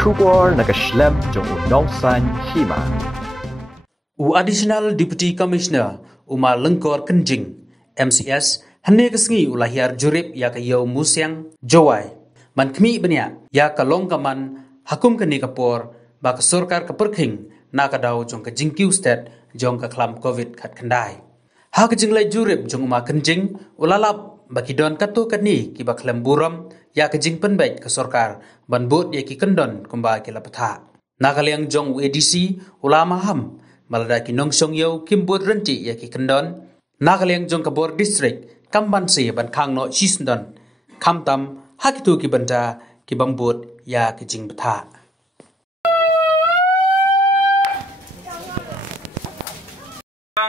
出国那个 Slam 中农山希嘛。Additional Deputy Commissioner Umar Lengkor Kenjing MCS hanya kesengi ulahir jurip ya ke yau musyang jawai man kemi benya ya ke longkaman hakum ke ni kapor ba ke sorkar ke perking na ka daw jong ke jingkiu state jong ke klam covid kat kendai ha ke jinglai jurip jong Umar Kenjing ulalap baki don katu kani ki ba klam buram ya ke jing penbaik ke sorkar ban bot ya ki kendon kumba ki lapatha na kaliang jong ADC ulama ham maladaki nongsong yau kimbut renti ya ki kendon nakaliang jong kabor district kambansi ban khang no chisndon kamtam hakitu ki banta ki bambut ya ki jing betha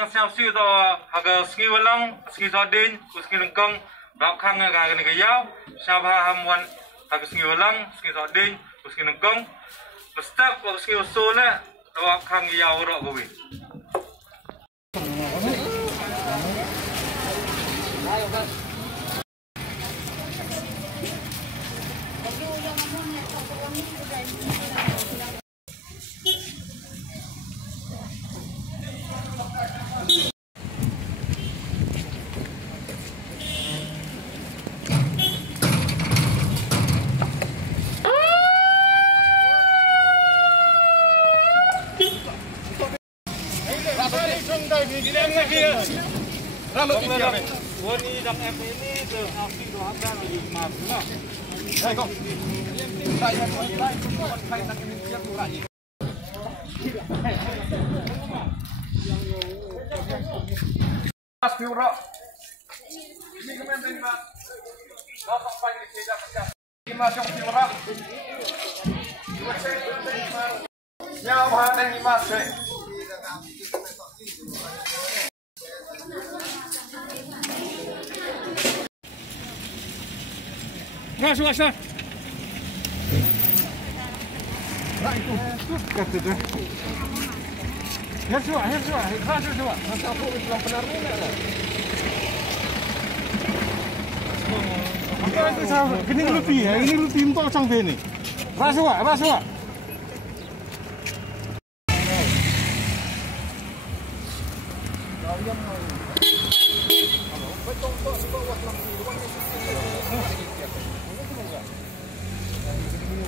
bang siap siu to haga ski walang ski zodin ski lengkong rak khang ga ni ga yau sabha hamwan haga ski walang ski zodin ski lengkong step ski usule rak khang yau rak gowi Masuk. Nah itu kata dia. Hebat. Masa aku bilang benar mana lah. Apa itu sama? Ini lebih untuk macam ini. Masuk.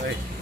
Hey.